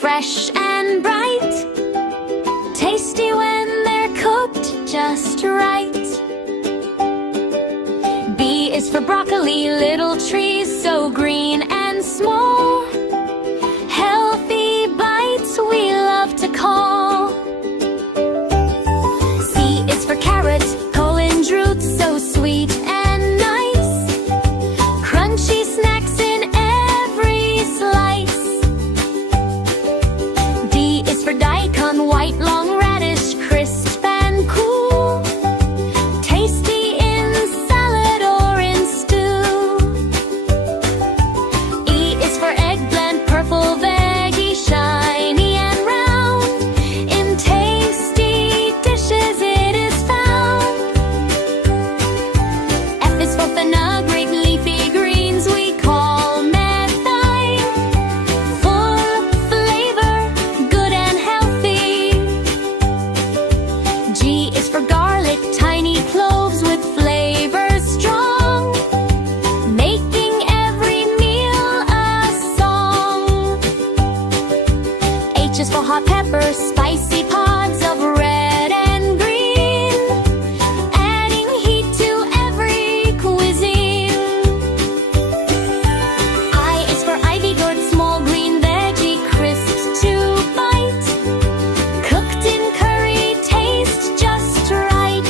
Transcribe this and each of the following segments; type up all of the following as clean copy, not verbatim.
fresh and bright, tasty when they're cooked just right. B is for broccoli, little trees so green and small, healthy bites we love to call. C is for carrot, Poland's roots so sweet and nice, crunchy snacks in every slice. D is for Daikon, white long radish, crisp and cool, tasty in salad or in stew. E is for eggplant, purple veggie, shiny and round, in tasty dishes it is found. F is for fenugreek, leafy greens we call medine, full flavor, good and healthy. G is for garlic, tiny cloves with flavor strong, making every meal a song. H is for hot pepper, spicy pods of red and green, adding heat to every cuisine. I is for ivy gourd, small green veggie, crisp to bite, cooked in curry, taste just right.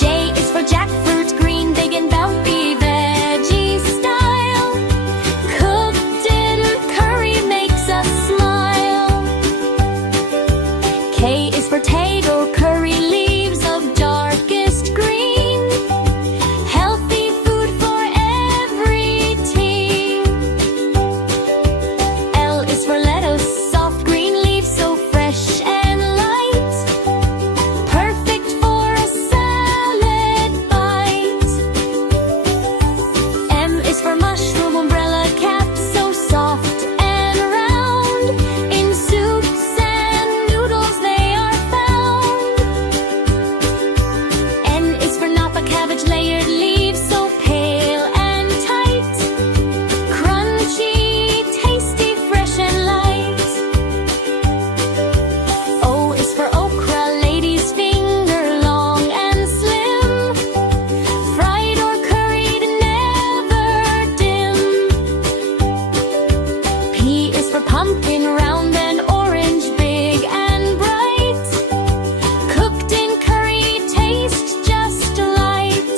J is for jackfruit, green, big and bouncy, veggie style, cooked in curry makes us smile. K is for potato, curry leaves of darkest green, healthy food for every teen. L is for lettuce, soft green leaves so fresh and light, perfect for a salad bite. M is for mushroom, umbrella cap so soft and round, in soups and noodles they are found. N is for napa cabbage, layered leaves so pale and tight, crunchy, tasty, fresh and light. O is for okra, lady's finger, long and slim, fried or curried, never dim. P is for pumpkin, round and orange, big and bright, cooked in curry, taste just light.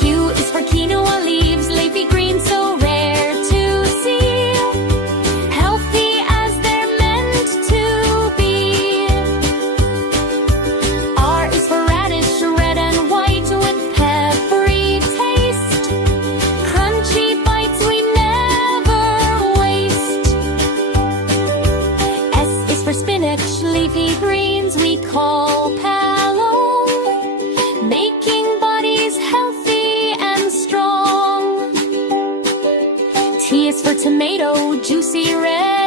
Q is for quinoa, leaves, leafy green so rare to see, healthy as they're meant to be. R is for radish, red and white with peppery taste, crunchy bites we never waste. S is for spinach, leafy greens we call pallow, making bodies healthy and strong. T is for tomato, juicy red